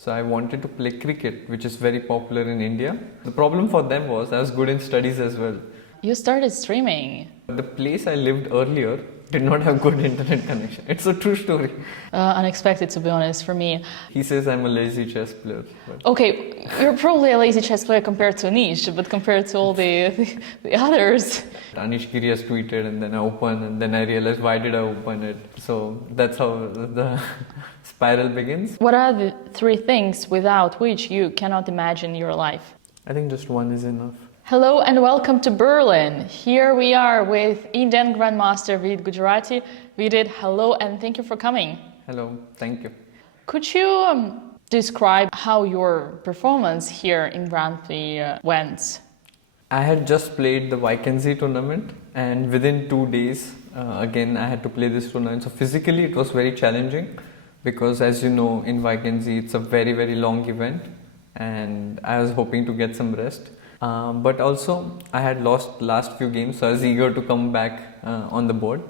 So I wanted to play cricket, which is very popular in India. The problem for them was I was good in studies as well. You started streaming. The place I lived earlier did not have good internet connection. It's a true story. Unexpected, to be honest, for me. He says I'm a lazy chess player. But Okay, you're probably a lazy chess player compared to Anish, but compared to all the others. Anish Giri has tweeted and then I open and then I realized why did I open it. So that's how the spiral begins. What are the three things without which you cannot imagine your life? I think just one is enough. Hello and welcome to Berlin. Here we are with Indian Grandmaster Vidit Gujrathi. Vidit, hello and thank you for coming. Hello, thank you. Could you describe how your performance here in Grand Prix went? I had just played the Vacancy tournament and within 2 days, again I had to play this tournament. So physically it was very challenging because as you know in Vacancy it's a very long event and I was hoping to get some rest. But also I had lost last few games, so I was eager to come back on the board.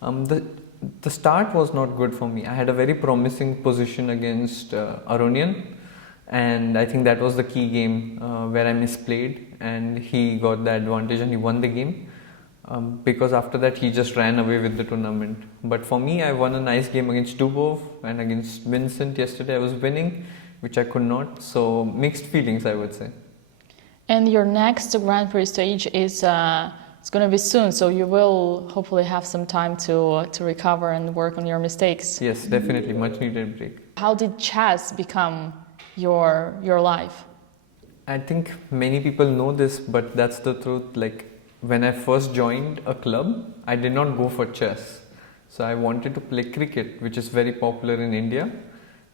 The start was not good for me. I had a very promising position against Aronian, and I think that was the key game where I misplayed and he got the advantage and he won the game because after that he just ran away with the tournament. But for me, I won a nice game against Dubov and against Vincent yesterday I was winning, which I could not, so mixed feelings I would say. And your next Grand Prix stage is it's going to be soon, so you will hopefully have some time to recover and work on your mistakes. Yes, definitely, much needed break. How did chess become your life? I think many people know this, but that's the truth. Like when I first joined a club, I did not go for chess. So I wanted to play cricket, which is very popular in India,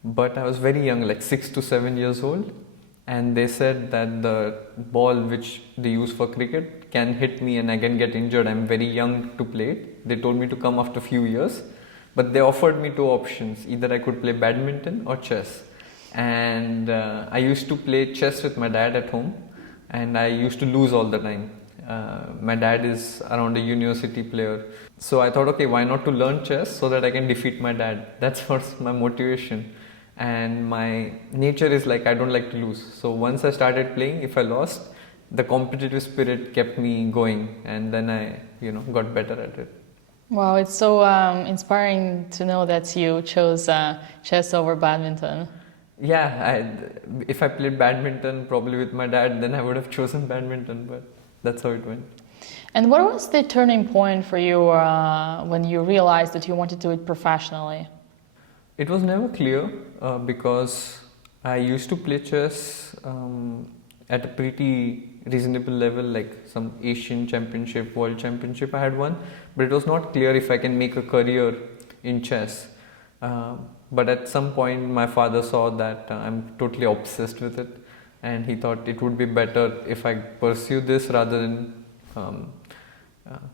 but I was very young, like 6 to 7 years old. And they said that the ball which they use for cricket can hit me and I can get injured. I'm very young to play it. They told me to come after a few years, but they offered me two options. Either I could play badminton or chess. And I used to play chess with my dad at home and I used to lose all the time. My dad is around a university player. So I thought, okay, why not to learn chess so that I can defeat my dad? That's what's my motivation. And my nature is like I don't like to lose. So once I started playing, if I lost, the competitive spirit kept me going, and then I, got better at it. Wow, it's so inspiring to know that you chose chess over badminton. Yeah, if I played badminton probably with my dad, then I would have chosen badminton, but that's how it went. And what was the turning point for you when you realized that you wanted to do it professionally? It was never clear because I used to play chess at a pretty reasonable level, like some Asian championship, world championship I had won, but it was not clear if I can make a career in chess. But at some point my father saw that I'm totally obsessed with it and he thought it would be better if I pursue this rather than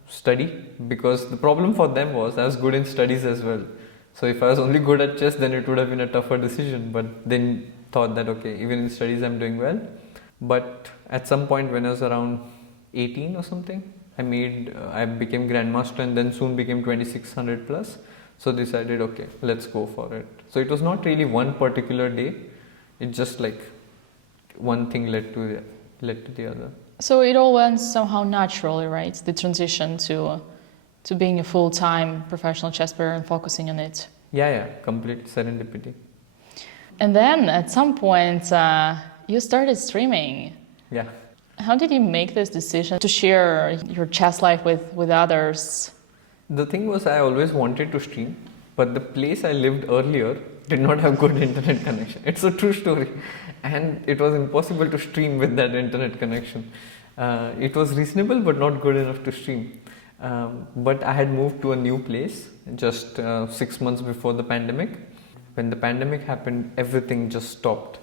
study, because the problem for them was I was good in studies as well. So if I was only good at chess, then it would have been a tougher decision. But they thought that, okay, even in studies I'm doing well. But at some point when I was around 18 or something, I became Grandmaster and then soon became 2600 plus. So decided, okay, let's go for it. So it was not really one particular day. It's just like one thing led to the other. So it all went somehow naturally, right? The transition to being a full-time professional chess player and focusing on it. Yeah, complete serendipity. And then at some point, you started streaming. Yeah. How did you make this decision to share your chess life with others? The thing was, I always wanted to stream, but the place I lived earlier did not have good internet connection. It's a true story. And it was impossible to stream with that internet connection. It was reasonable, but not good enough to stream. But I had moved to a new place just 6 months before the pandemic. When the pandemic happened, everything just stopped.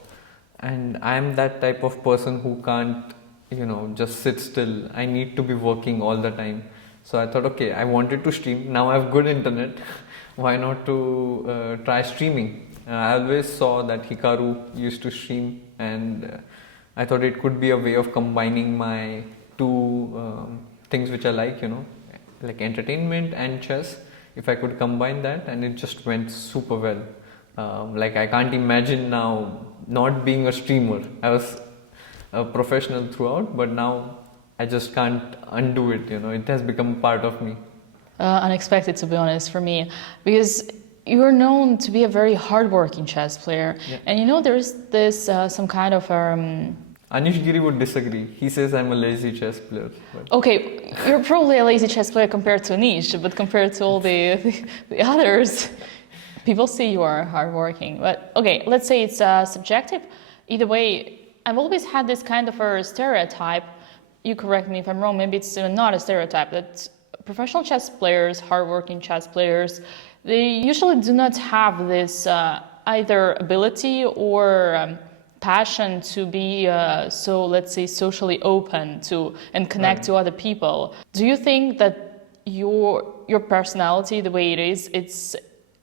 And I am that type of person who can't, just sit still. I need to be working all the time. So I thought, okay, I wanted to stream. Now I have good internet. Why not to try streaming? I always saw that Hikaru used to stream and I thought it could be a way of combining my two things which I like, like entertainment and chess. If I could combine that, and it just went super well. Like I can't imagine now not being a streamer. I was a professional throughout, but now I just can't undo it. It has become part of me. Unexpected, to be honest, for me, because you're known to be a very hardworking chess player, Yeah. and there's this some kind of Anish Giri would disagree. He says I'm a lazy chess player. But okay, you're probably a lazy chess player compared to Anish, but compared to all the others, people see you are hardworking. But okay, let's say it's subjective. Either way, I've always had this kind of a stereotype. You correct me if I'm wrong. Maybe it's not a stereotype that professional chess players, hardworking chess players, they usually do not have this either ability or passion to be so, let's say, socially open to and connect Right. to other people. Do you think that your personality, the way it is, it's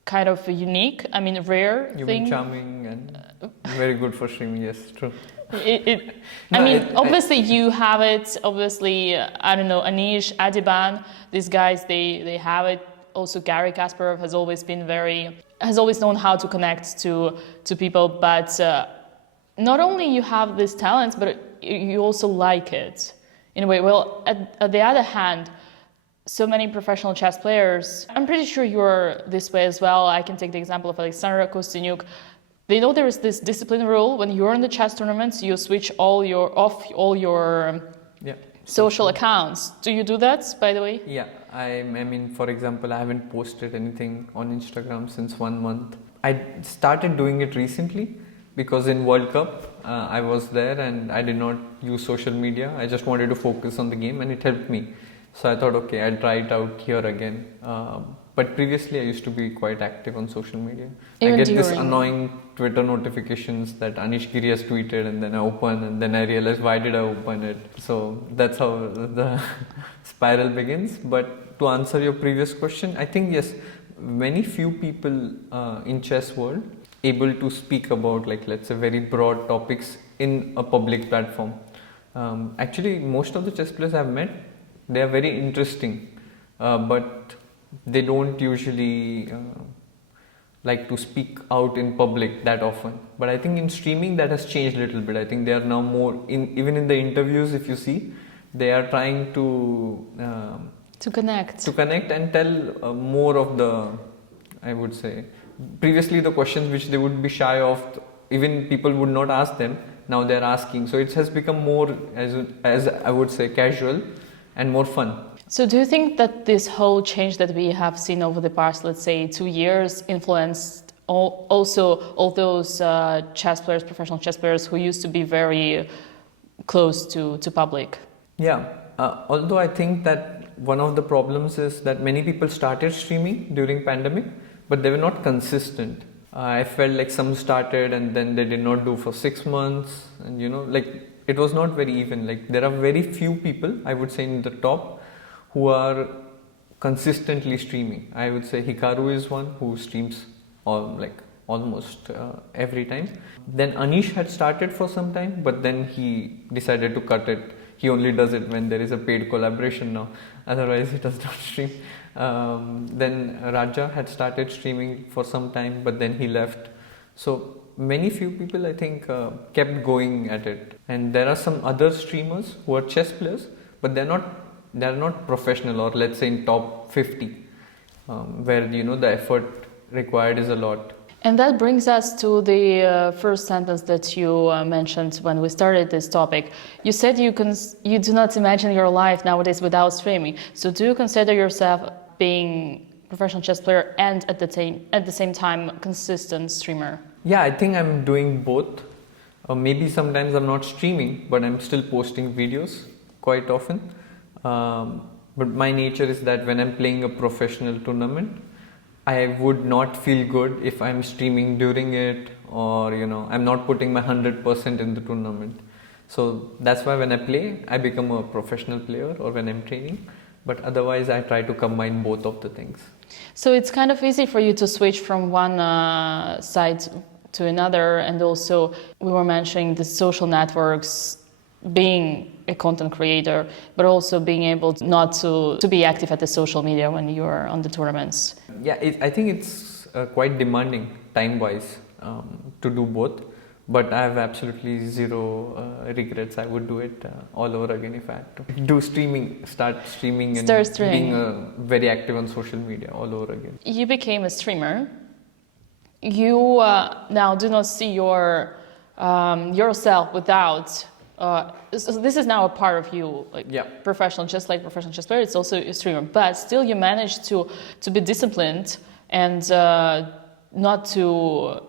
kind of a unique, I mean, rare you thing? mean charming and very good for streaming. Yes, true. I mean, obviously you have it. Obviously, I don't know, Anish, Adiban, these guys, they have it. Also, Gary Kasparov has always known how to connect to people. But not only you have these talents, but you also like it in a way. Well, at the other hand, so many professional chess players, I'm pretty sure you're this way as well. I can take the example of Alexandra Kostyniuk. They know there is this discipline rule. When you're in the chess tournaments, you switch all your Yeah. social accounts. Do you do that, by the way? Yeah, I mean, for example, I haven't posted anything on Instagram since 1 month. I started doing it recently because in World Cup, I was there and I did not use social media. I just wanted to focus on the game and it helped me. So I thought, okay, I'll try it out here again. But previously, I used to be quite active on social media. Even I get this during- annoying Twitter notifications that Anish Giri has tweeted, and then I open, and then I realize why did I open it. So that's how the spiral begins. But to answer your previous question, I think yes, many few people in chess world able to speak about, like, let's say, very broad topics in a public platform. Actually, most of the chess players I've met, they are very interesting, but they don't usually like to speak out in public that often. But I think in streaming that has changed a little bit. I think they are now more even in the interviews, if you see, they are trying to connect and tell more of the, I would say, previously the questions which they would be shy of, even people would not ask them, now they're asking. So it has become more, as I would say, casual and more fun. So do you think that this whole change that we have seen over the past, let's say, 2 years influenced also all those chess players, professional chess players who used to be very close to public? Yeah, although I think that one of the problems is that many people started streaming during pandemic, but they were not consistent. I felt like some started and then they did not do for 6 months, and like it was not very even. Like there are very few people, I would say, in the top who are consistently streaming. I would say Hikaru is one who streams almost every time. Then Anish had started for some time, but then he decided to cut it. He only does it when there is a paid collaboration now. Otherwise, he does not stream. Then Raja had started streaming for some time, but then he left. So many few people, I think, kept going at it. And there are some other streamers who are chess players, but they're not professional, or let's say in top 50, where the effort required is a lot. And that brings us to the first sentence that you mentioned when we started this topic. You said you do not imagine your life nowadays without streaming. So do you consider yourself being a professional chess player and at the same time consistent streamer? Yeah, I think I'm doing both. Maybe sometimes I'm not streaming, but I'm still posting videos quite often. But my nature is that when I'm playing a professional tournament, I would not feel good if I'm streaming during it, or I'm not putting my 100% in the tournament. So that's why when I play, I become a professional player, or when I'm training. But otherwise, I try to combine both of the things. So it's kind of easy for you to switch from one side to another, and also we were mentioning the social networks, being a content creator, but also being able not to be active at the social media when you're on the tournaments. Yeah, I think it's quite demanding time-wise to do both. But I have absolutely zero regrets. I would do it all over again if I had to. Do streaming, start streaming and being very active on social media all over again. You became a streamer. You now do not see yourself without. So this is now a part of you, like professional, just like professional chess player. It's also a streamer, but still you manage to be disciplined and not to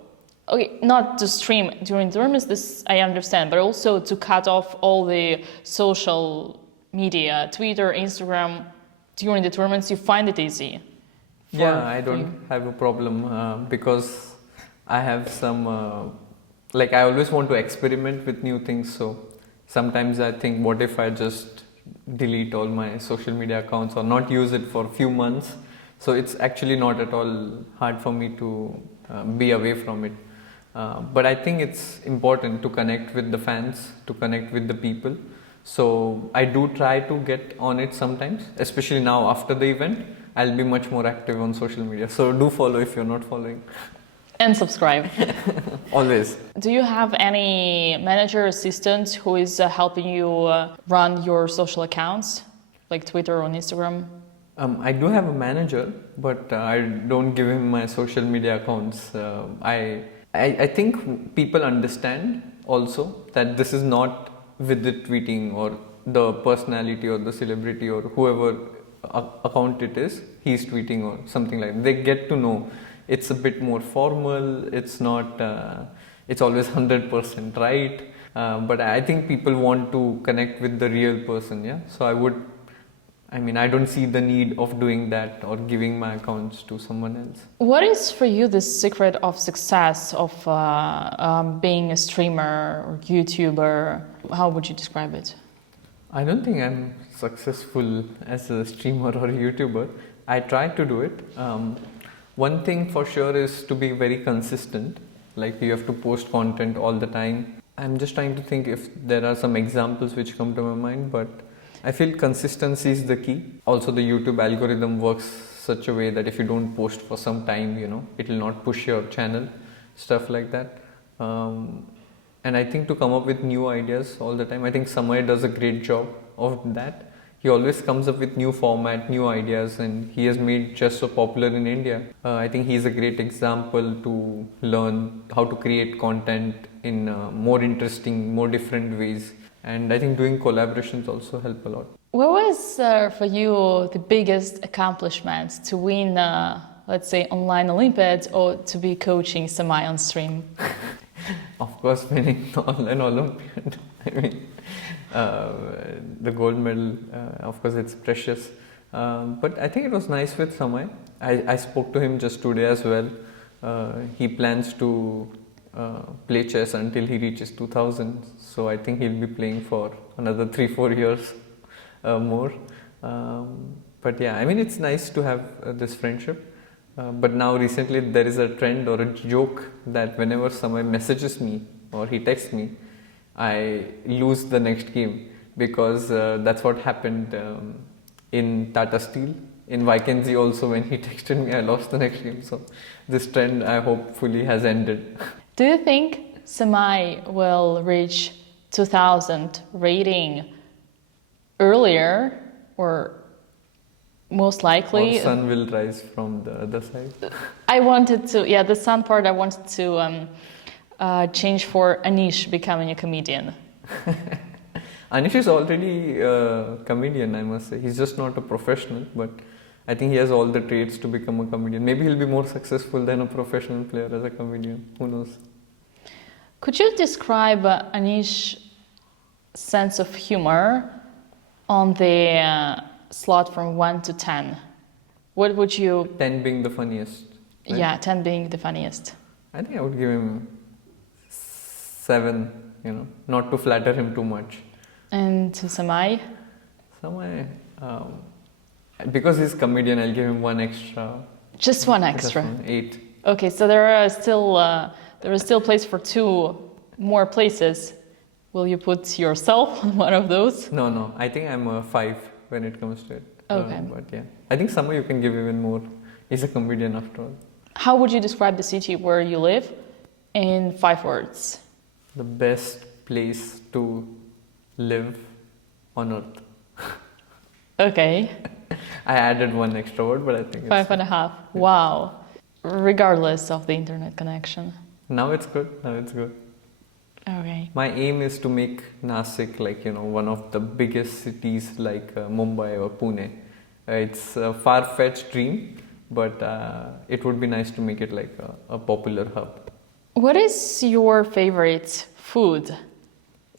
stream during tournaments. This I understand, but also to cut off all the social media, Twitter, Instagram during the tournaments. You find it easy. Yeah, I don't have a problem because I have some. Like I always want to experiment with new things, so sometimes I think, what if I just delete all my social media accounts or not use it for a few months? So it's actually not at all hard for me to be away from it. But I think it's important to connect with the fans, to connect with the people. So I do try to get on it sometimes, especially now after the event. I'll be much more active on social media. So do follow if you're not following. And subscribe. Always. Do you have any manager assistant who is helping you run your social accounts, like Twitter or Instagram? I do have a manager, but I don't give him my social media accounts. I think people understand also that this is not Vidit tweeting or the personality or the celebrity or whoever account it is, he's tweeting or something like that. They get to know it's a bit more formal, it's not, it's always 100% right. But I think people want to connect with the real person, yeah. So I don't see the need of doing that or giving my accounts to someone else. What is for you the secret of success of being a streamer or YouTuber? How would you describe it? I don't think I'm successful as a streamer or a YouTuber. I try to do it. One thing for sure is to be very consistent. Like you have to post content all the time. I'm just trying to think if there are some examples which come to my mind, but I feel consistency is the key. Also, the YouTube algorithm works such a way that if you don't post for some time, it will not push your channel, stuff like that. And I think to come up with new ideas all the time, I think Samay does a great job of that. He always comes up with new format, new ideas, and he has made chess so popular in India. I think he's a great example to learn how to create content in more interesting, more different ways. And I think doing collaborations also help a lot. What was for you the biggest accomplishment to win, let's say, online Olympiad or to be coaching Samay on stream? Of course, winning the online Olympiad. The gold medal, of course, it's precious. But I think it was nice with Samay. I spoke to him just today as well. He plans to play chess until he reaches 2000. So I think he'll be playing for another 3-4 years more. But yeah, it's nice to have this friendship. But now recently there is a trend or a joke that whenever Samay messages me or he texts me, I lose the next game, because that's what happened in Tata Steel. In Vacancy also, when he texted me, I lost the next game. So this trend, I hopefully, has ended. Do you think Samay will reach 2000 rating earlier, or most likely? Or sun will rise from the other side. I wanted to, the sun part I wanted to change for Anish becoming a comedian. Anish is already a comedian, I must say. He's just not a professional, but I think he has all the traits to become a comedian. Maybe he'll be more successful than a professional player as a comedian. Who knows? Could you describe Anish's sense of humor on the slot from 1 to 10? What would you... 10 being the funniest. Right? Yeah, 10 being the funniest. I think I would give him 7, not to flatter him too much. And to Samay? Samay, because he's comedian, I'll give him 1 extra. Just 1 extra? 8. Okay, so there is still place for 2 more places. Will you put yourself on one of those? No, I think I'm a 5 when it comes to it. Okay. But yeah, I think Samay you can give even more. He's a comedian after all. How would you describe the city where you live in 5 words? The best place to live on earth. Okay, I added one extra word, but I think it's, 5.5. Wow. Regardless of the internet connection. now it's good. Now it's good. Okay. My aim is to make Nasik like, one of the biggest cities like Mumbai or Pune. It's a far-fetched dream, but it would be nice to make it like a popular hub. What is your favorite food?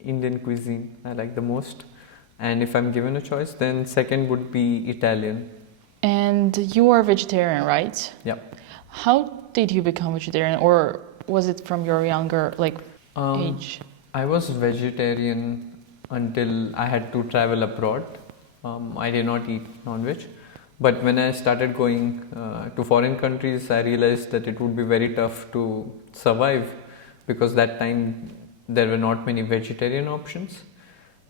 Indian cuisine I like the most, and if I'm given a choice, then second would be Italian. And you are vegetarian, right? Yeah. How did you become vegetarian, or was it from your younger age? I was vegetarian until I had to travel abroad. I did not eat non-veg, but when I started going to foreign countries, I realized that it would be very tough to survive, because that time there were not many vegetarian options.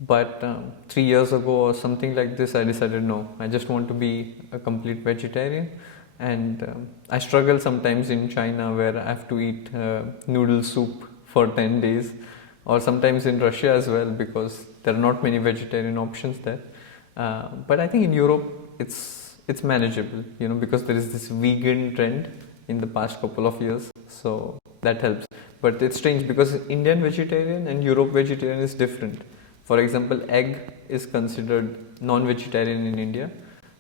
But 3 years ago or something like this, I decided no, I just want to be a complete vegetarian. And I struggle sometimes in China, where I have to eat noodle soup for 10 days, or sometimes in Russia as well, because there are not many vegetarian options there. But I think in Europe it's manageable, because there is this vegan trend in the past couple of years, so that helps. But it's strange because Indian vegetarian and Europe vegetarian is different. For example, egg is considered non-vegetarian in India,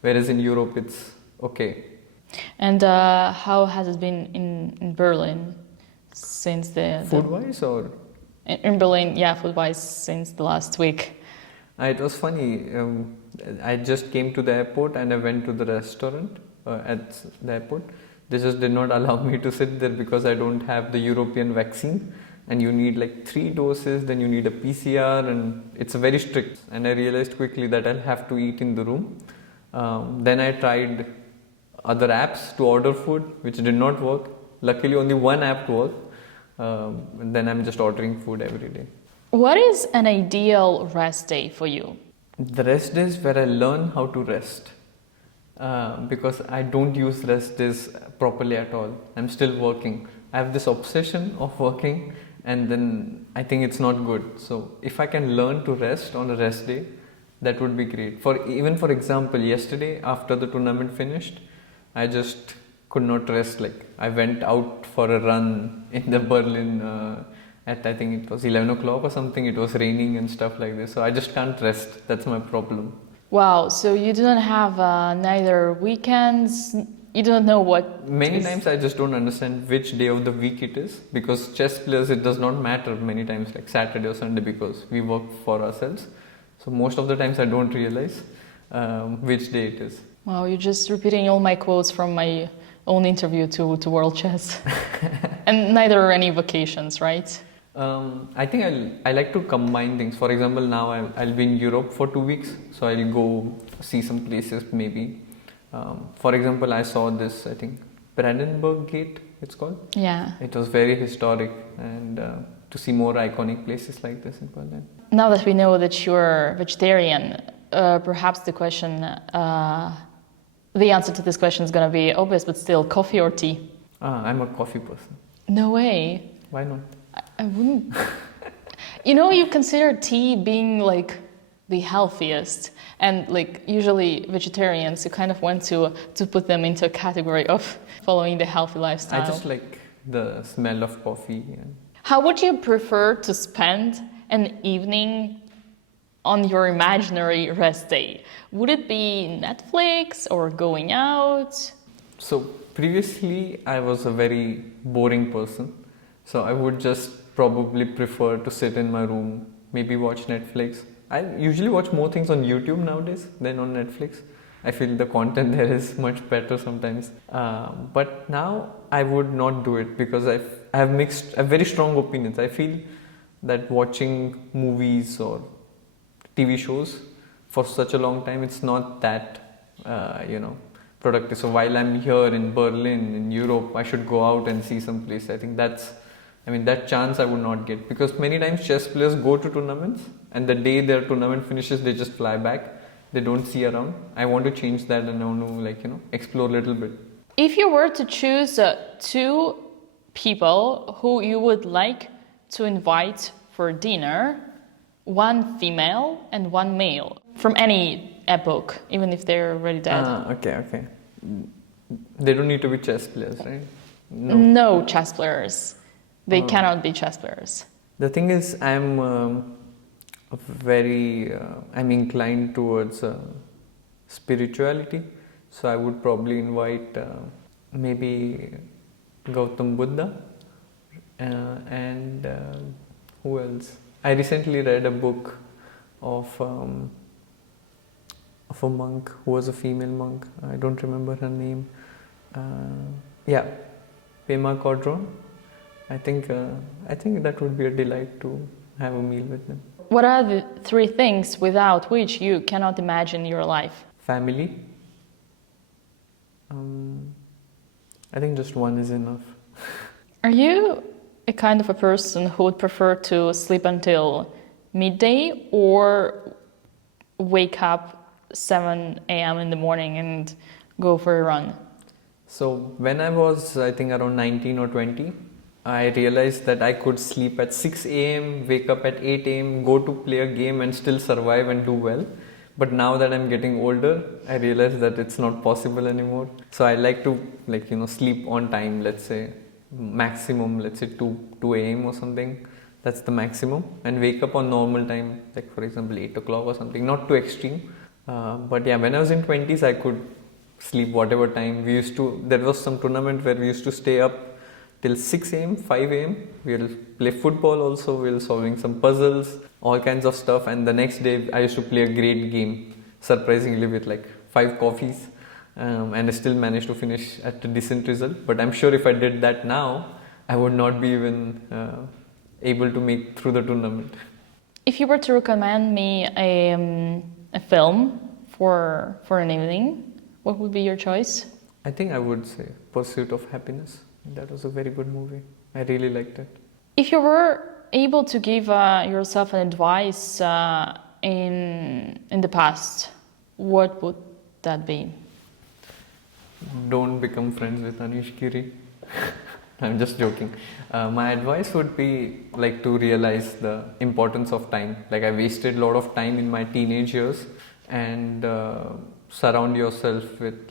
whereas in Europe it's okay. And how has it been in Berlin since the Food-wise or? In Berlin, yeah, food-wise since the last week? It was funny. I just came to the airport and I went to the restaurant at the airport. They just did not allow me to sit there because I don't have the European vaccine, and you need like 3 doses, then you need a PCR, and it's very strict. And I realized quickly that I'll have to eat in the room. Then I tried other apps to order food, which did not work. Luckily, only one app worked. Then I'm just ordering food every day. What is an ideal rest day for you? The rest days where I learn how to rest. Because I don't use rest days properly at all. I'm still working. I have this obsession of working, and then I think it's not good. So if I can learn to rest on a rest day, that would be great. For example, yesterday after the tournament finished, I just could not rest. Like, I went out for a run in the Berlin at, I think it was 11 o'clock or something. It was raining and stuff like this. So I just can't rest. That's my problem. Wow, so you do not have neither weekends, you don't know what... Many times I just don't understand which day of the week it is, because chess players, it does not matter many times, like Saturday or Sunday, because we work for ourselves. So most of the times I don't realize which day it is. Wow, you're just repeating all my quotes from my own interview to World Chess. And neither are any vacations, right? I think I like to combine things. For example, now I'll be in Europe for 2 weeks, so I'll go see some places maybe. For example, I saw this, I think, Brandenburg Gate, it's called. Yeah. It was very historic, and to see more iconic places like this in Berlin. Now that we know that you're vegetarian, perhaps the answer to this question is going to be obvious, but still, coffee or tea? I'm a coffee person. No way. Why not? I wouldn't. You consider tea being like the healthiest, and like usually vegetarians, you kind of want to put them into a category of following the healthy lifestyle. I just like the smell of coffee. How would you prefer to spend an evening on your imaginary rest day? Would it be Netflix or going out? So previously I was a very boring person. So I would just probably prefer to sit in my room, maybe watch Netflix. I usually watch more things on YouTube nowadays than on Netflix. I feel the content there is much better sometimes. But now I would not do it because I have very strong opinions. I feel that watching movies or TV shows for such a long time, it's not that, productive. So while I'm here in Berlin, in Europe, I should go out and see some place. I think that chance I would not get, because many times chess players go to tournaments and the day their tournament finishes, they just fly back. They don't see around. I want to change that, and I want to explore a little bit. If you were to choose two people who you would like to invite for dinner, one female and one male, from any epoch, even if they're already dead. Okay. They don't need to be chess players, right? No chess players. They cannot be chess players. The thing is, I'm inclined towards spirituality, so I would probably invite maybe Gautam Buddha and who else? I recently read a book of a monk who was a female monk. I don't remember her name. Pema Chodron. I think that would be a delight to have a meal with them. What are the three things without which you cannot imagine your life? Family. I think just one is enough. Are you a kind of a person who would prefer to sleep until midday or wake up 7 a.m. in the morning and go for a run? So when I was, I think, around 19 or 20, I realized that I could sleep at 6 a.m., wake up at 8 a.m., go to play a game and still survive and do well. But now that I'm getting older, I realize that it's not possible anymore. So I like to sleep on time, let's say maximum, let's say 2 a.m. or something. That's the maximum. And wake up on normal time, like for example 8 o'clock or something, not too extreme. But yeah, when I was in 20s, I could sleep whatever time. There was some tournament where we used to stay up till 6 a.m., 5 a.m. We'll play football also, we'll solving some puzzles, all kinds of stuff. And the next day I used to play a great game, surprisingly with like 5 coffees. And I still managed to finish at a decent result. But I'm sure if I did that now, I would not be even able to make through the tournament. If you were to recommend me a film for an evening, what would be your choice? I think I would say Pursuit of Happiness. That was a very good movie. I really liked it. If you were able to give yourself an advice in the past, what would that be? Don't become friends with Anish Giri. I'm just joking. My advice would be like to realize the importance of time. Like I wasted a lot of time in my teenage years, and surround yourself with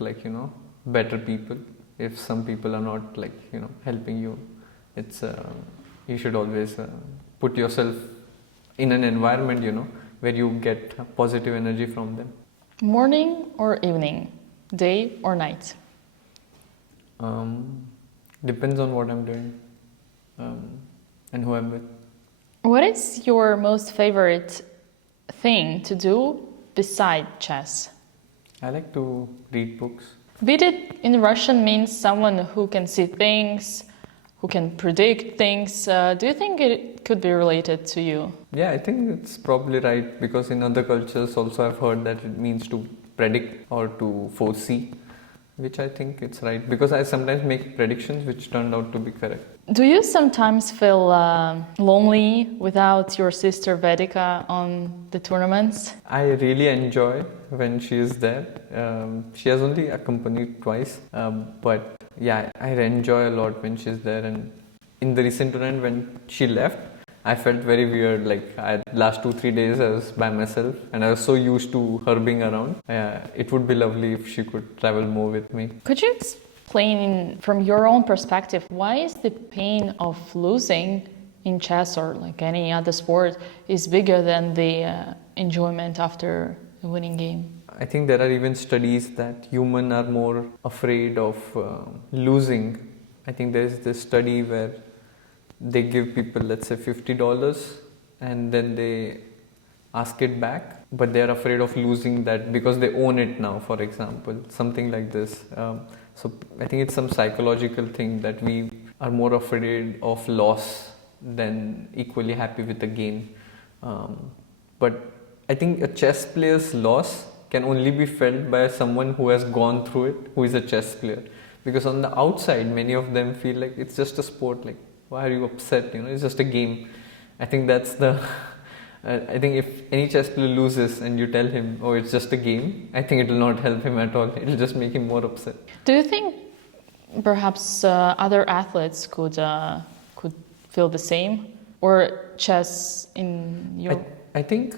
better people. If some people are not helping you, it's you should always put yourself in an environment where you get positive energy from them. Morning or evening, day or night? Depends on what I'm doing and who I'm with. What is your most favorite thing to do beside chess? I like to read books. Vidit in Russian means someone who can see things, who can predict things. Do you think it could be related to you? Yeah, I think it's probably right, because in other cultures also I've heard that it means to predict or to foresee, which I think it's right, because I sometimes make predictions which turned out to be correct. Do you sometimes feel lonely without your sister Vedika on the tournaments? I really enjoy when she is there. She has only accompanied twice, but yeah, I enjoy a lot when she's there. And in the recent tournament when she left, I felt very weird. Like last 2-3 days I was by myself, and I was so used to her being around. It would be lovely if she could travel more with me. Could you explain from your own perspective, why is the pain of losing in chess or like any other sport is bigger than the enjoyment after a winning game? I think there are even studies that humans are more afraid of losing. I think there is this study where they give people, let's say, $50 and then they ask it back, but they are afraid of losing that because they own it now, for example, something like this. So I think it's some psychological thing that we are more afraid of loss than equally happy with the gain. But I think a chess player's loss can only be felt by someone who has gone through it, who is a chess player. Because on the outside, many of them feel like it's just a sport, like, why are you upset? It's just a game. I think that's the... I think if any chess player loses and you tell him, oh, it's just a game, I think it will not help him at all. It will just make him more upset. Do you think perhaps other athletes could feel the same, or chess in your. I think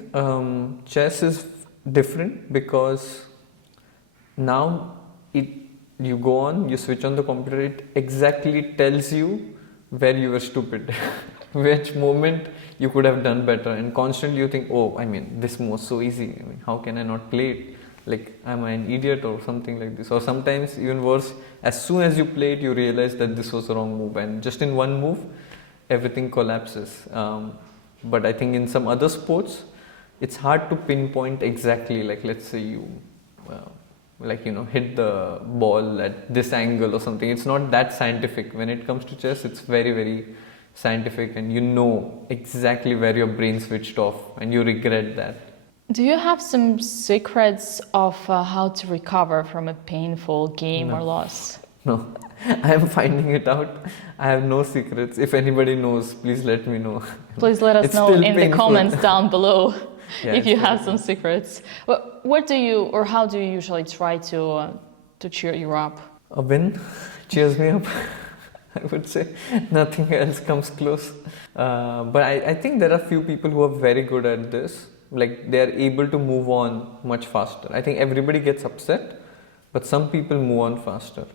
chess is different because now you go on, you switch on the computer, it exactly tells you where you were stupid, which moment you could have done better, and constantly you think, oh, I mean, this move was so easy. I mean, how can I not play it? Like, am I an idiot or something like this? Or sometimes even worse, as soon as you play it, you realize that this was the wrong move, and just in one move, everything collapses. But I think in some other sports, it's hard to pinpoint exactly. Like, let's say you, hit the ball at this angle or something. It's not that scientific. When it comes to chess, it's very, very scientific, and you know exactly where your brain switched off, and you regret that. Do you have some secrets of how to recover from a painful game or loss? No, I am finding it out. I have no secrets. If anybody knows, please let me know. Please let us know in the comments down below if you have some secrets. What do you, or how do you usually try to cheer you up? A win cheers me up. I would say nothing else comes close. But I think there are few people who are very good at this. Like, they are able to move on much faster. I think everybody gets upset, but some people move on faster.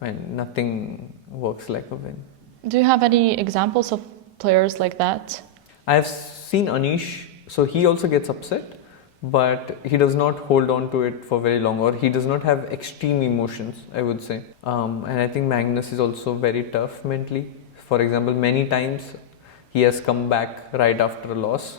And nothing works like a win. Do you have any examples of players like that? I have seen Anish, so he also gets upset, but he does not hold on to it for very long, or he does not have extreme emotions, I would say. And I think Magnus is also very tough mentally. For example, many times he has come back right after a loss.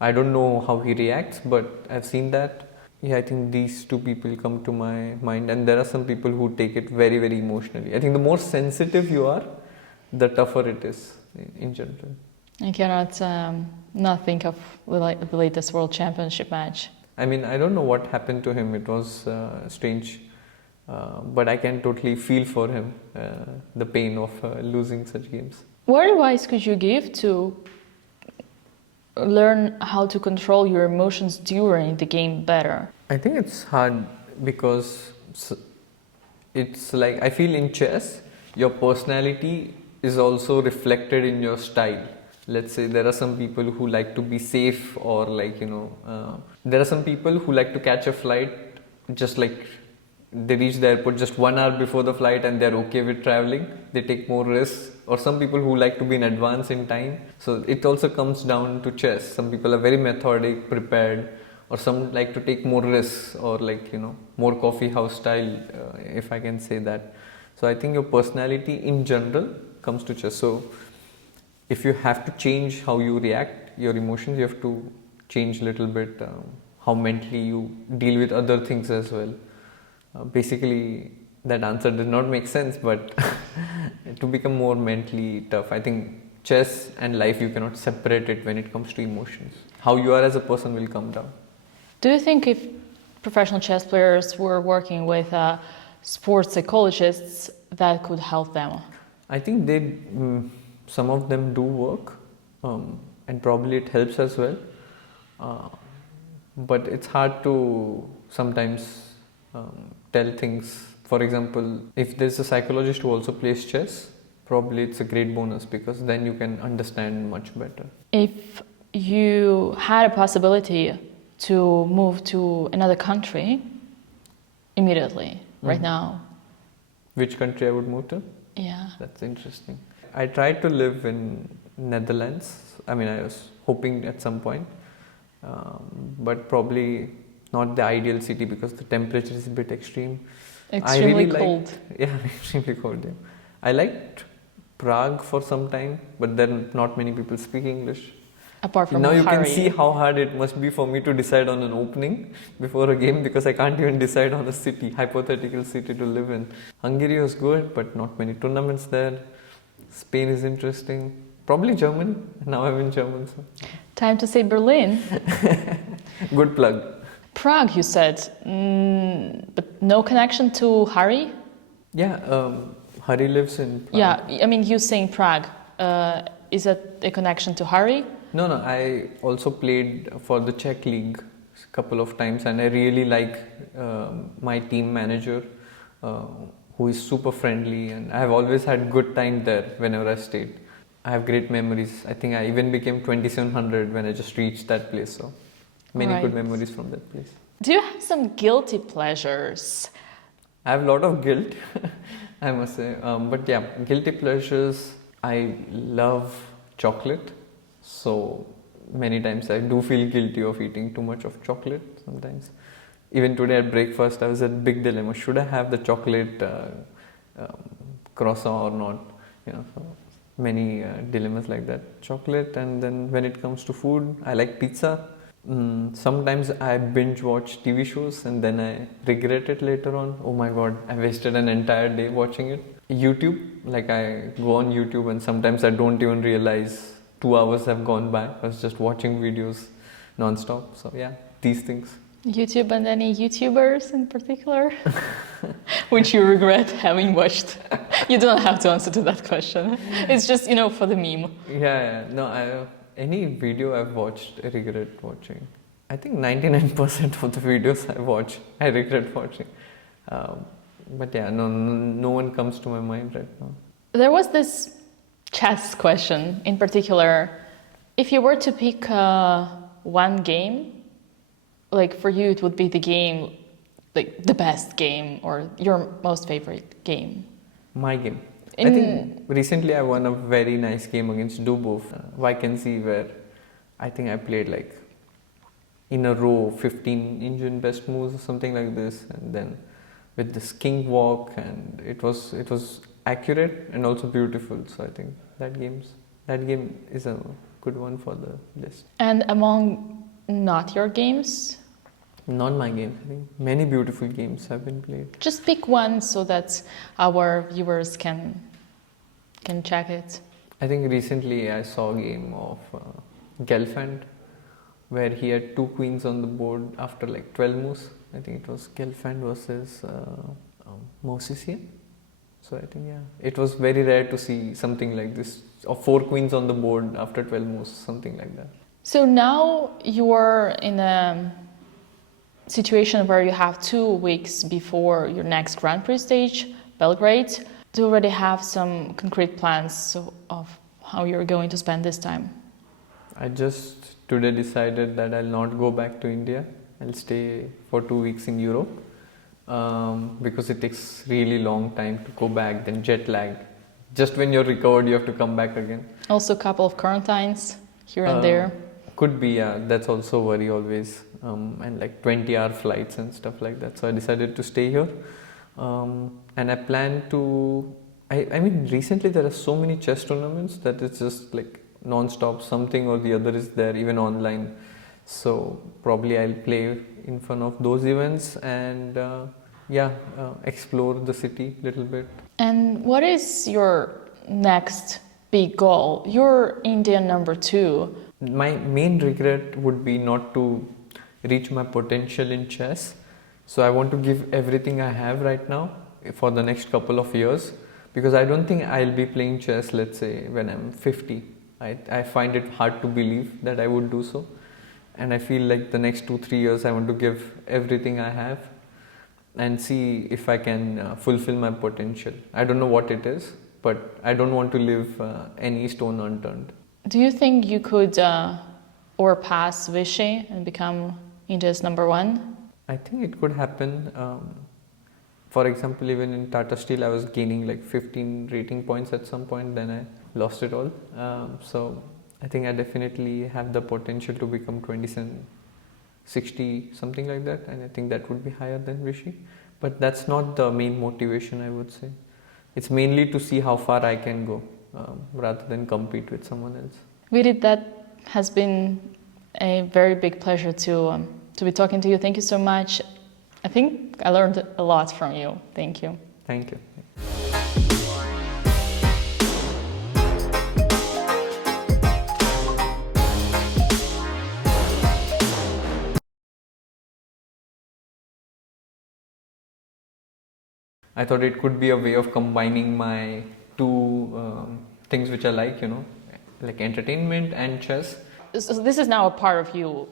I don't know how he reacts, but I've seen that. Yeah, I think these two people come to my mind, and there are some people who take it very, very emotionally. I think the more sensitive you are, the tougher it is in general. I cannot not think of the latest World Championship match. I mean, I don't know what happened to him. It was strange, but I can totally feel for him, the pain of losing such games. What advice could you give to learn how to control your emotions during the game better? I think it's hard because it's like, I feel in chess, your personality is also reflected in your style. Let's say there are some people who like to be safe, or there are some people who like to catch a flight, just like they reach the airport just 1 hour before the flight and they're okay with traveling. They take more risks. Or some people who like to be in advance in time. So it also comes down to chess. Some people are very methodic, prepared, or some like to take more risks, or more coffee house style, if I can say that. So I think your personality in general comes to chess. So if you have to change how you react, your emotions, you have to change a little bit how mentally you deal with other things as well. Basically, that answer did not make sense, but to become more mentally tough, I think chess and life, you cannot separate it when it comes to emotions. How you are as a person will come down. Do you think if professional chess players were working with sports psychologists, that could help them? I think some of them do work, and probably it helps as well. But it's hard to sometimes tell things. For example, if there's a psychologist who also plays chess, probably it's a great bonus, because then you can understand much better. If you had a possibility to move to another country immediately, right now, which country I would move to? Yeah. That's interesting. I tried to live in Netherlands. I mean, I was hoping at some point, but probably not the ideal city because the temperature is a bit extreme. Extremely cold. Yeah, extremely cold. Yeah. I liked Prague for some time, but then not many people speak English. Apart from now you Hungary. can see how hard it must be for me to decide on an opening before a game, because I can't even decide on a city, hypothetical city to live in. Hungary was good, but not many tournaments there. Spain is interesting. Probably Germany. Now I'm in Germany. So. Time to say Berlin. Good plug. Prague, you said, but no connection to Harry? Yeah, Harry lives in Prague. Yeah, I mean, you saying Prague. Is that a connection to Harry? No, I also played for the Czech League a couple of times, and I really like my team manager, who is super friendly, and I have always had good time there whenever I stayed. I have great memories. I think I even became 2700 when I just reached that place. So many good memories from that place. Do you have some guilty pleasures? I have a lot of guilt, I must say. But yeah, guilty pleasures. I love chocolate. So many times I do feel guilty of eating too much of chocolate sometimes. Even today at breakfast, I was at big dilemma. Should I have the chocolate croissant or not? So many dilemmas like that. Chocolate, and then when it comes to food, I like pizza. Sometimes I binge watch TV shows and then I regret it later on. Oh my god, I wasted an entire day watching it. YouTube, like I go on YouTube and sometimes I don't even realize 2 hours have gone by. I was just watching videos non-stop. So yeah, these things. YouTube, and any YouTubers in particular which you regret having watched? You don't have to answer to that question. It's just, for the meme. Yeah. No, any video I've watched, I regret watching. I think 99% of the videos I watch, I regret watching. But yeah, no one comes to my mind right now. There was this chess question in particular. If you were to pick one game, like for you it would be the game, like the best game or your most favorite game. My game. I think recently I won a very nice game against Dubov, vacancy, where I think I played like in a row 15 Indian best moves or something like this, and then with this king walk, and it was accurate and also beautiful. So I think that game is a good one for the list. And among not your games? Not my games. I think many beautiful games have been played. Just pick one so that our viewers can check it. I think recently I saw a game of Gelfand where he had 2 queens on the board after like 12 moves. I think it was Gelfand versus Mosisian. So I think it was very rare to see something like this, or 4 queens on the board after 12 moves, something like that. So now you are in a situation where you have 2 weeks before your next Grand Prix stage, Belgrade. Do you already have some concrete plans of how you're going to spend this time? I just today decided that I'll not go back to India. I'll stay for 2 weeks in Europe because it takes really long time to go back, then jet lag. Just when you're recovered, you have to come back again. Also a couple of quarantines here and there. Could be, yeah. That's also worry always. And like 20-hour flights and stuff like that. So I decided to stay here. And I plan to... I mean, recently there are so many chess tournaments that it's just like non-stop, something or the other is there, even online. So probably I'll play in front of those events and explore the city a little bit. And what is your next big goal? You're Indian number 2. My main regret would be not to reach my potential in chess. So I want to give everything I have right now for the next couple of years, because I don't think I'll be playing chess, let's say, when I'm 50. I find it hard to believe that I would do so. And I feel like the next 2-3 years I want to give everything I have and see if I can fulfill my potential. I don't know what it is, but I don't want to leave any stone unturned. Do you think you could overpass Vichy and become India's number 1? I think it could happen. For example, even in Tata Steel, I was gaining like 15 rating points at some point, then I lost it all. So I think I definitely have the potential to become 27, 60, something like that. And I think that would be higher than Vichy. But that's not the main motivation, I would say. It's mainly to see how far I can go rather than compete with someone else. Vidit, that has been a very big pleasure to be talking to you. Thank you so much. I think I learned a lot from you. Thank you. Thank you. I thought it could be a way of combining my 2 things which I like, like entertainment and chess. So this is now a part of you.